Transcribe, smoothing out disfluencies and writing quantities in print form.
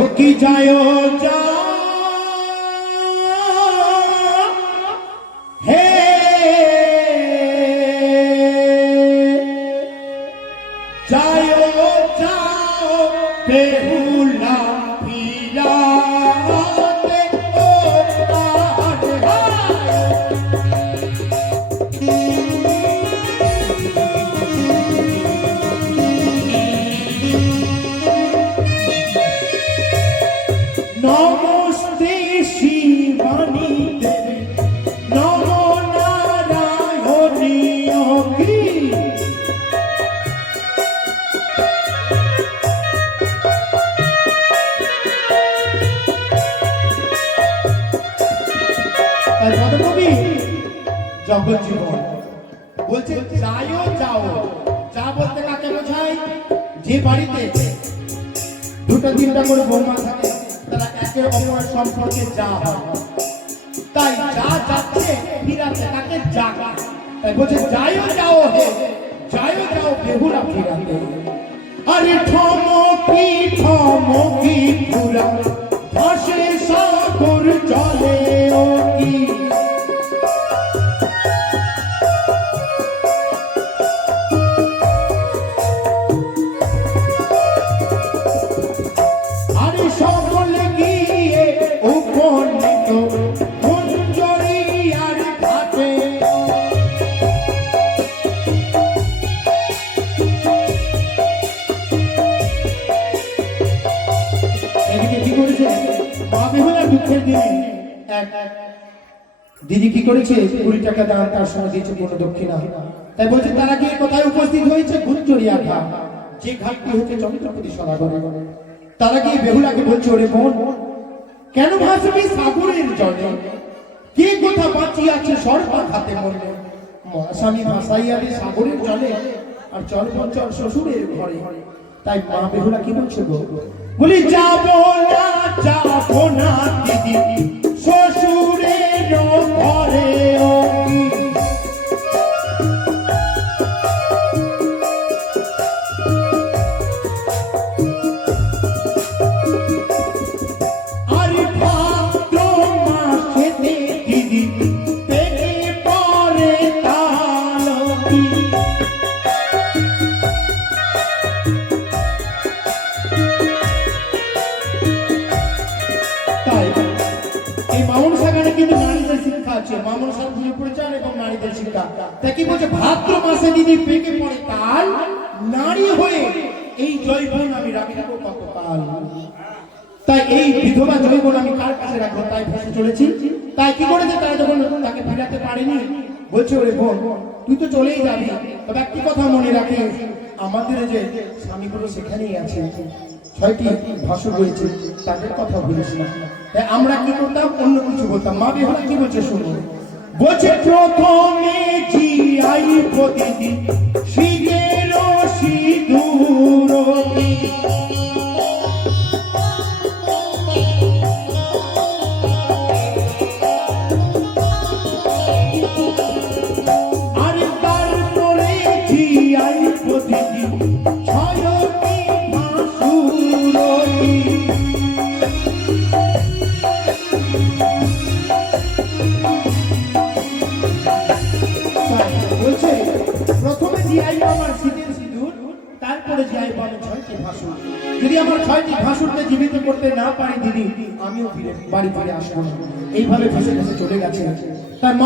ও কি যায় যা হে যায় যাও বেহুলা ফিরাতে ও আর নমস্তে শিবানী দেবী নমো নারায়ণী কি পদকবি জগৎ জীবন বলছে যাও যাও যা বলতে কাকে বোঝায় যে বাড়িতে দুটো তিনটা করে বৌমা থাকে তারা একে অপরের সম্পর্কে যা হয় তাই যা যাচ্ছে ফিরাতে তাকে যা তাই বলছে যাও যাও হে যাও যাও বেহুলা ফিরাতে আরে ঠমকি পুরা ভাসে সাগর জলে ও কি দিদি কি করেছে 20 টাকা দান তার সঙ্গে দিয়েছে কোনো দক্ষিণা তাই বলছে তারা গিয়ে কোথায় উপস্থিত হয়েছে গুঞ্জরিয়া ঘাট যে ঘাটটি হচ্ছে চন্দ্রপতি সদাগরে তারা গিয়ে বেহুলাকে বলছে ওরে বোন কেন ভাসবি সাগরের জলে কে কোথা বাঁচিয়ে আছে সর্বা খাতে মরলে মহাস্বামী ভাসাইয়ালে সাগরের জলে আর চল পঞ্চল শ্বশুরের ঘরে তাই মা বেহুলা কি বলছে গো বলি যাবো না দিদি শ্বশুরের ঘরে আরে ভাদ্র মাসেতে দিদি পেটে পরে তালকি ভাদ্র মাসে দিদি পেকে পড়ে তাল নারী হয়ে এই জৈবন আমি রাখবো কতকাল তাই এই বিধবা জৈবন আমি কার কাছে রাখবো তাই ভেসে চলেছি তাই কি করেছে তারা যখন তাকে ফিরাতে পারেনি বলছে ওরে বোন তুই তো চলেই যাবি তবে একটি কথা মনে রাখে আমাদের যে স্বামীগুলো সেখানেই আছে 6টি ভাসুর রয়েছে তাদের কথা বলিস না তাই আমরা কি করতাম অন্য কিছু বলতাম মা বেহুলা কি বলছে শুনো বলছে প্রথমে জিয়াই প্রতিদিন শিগের সিঁদুর আর তারপরে জিয়াই প্রতিদিন 6টি ভাসুর যদি আমার 6টি ভাসুরকে জীবিত করতে না পারি দিদি আমিও ফিরে বাড়ি ফিরে আসবো এইভাবে ফেসে ফেসে চলে গেছে তার মা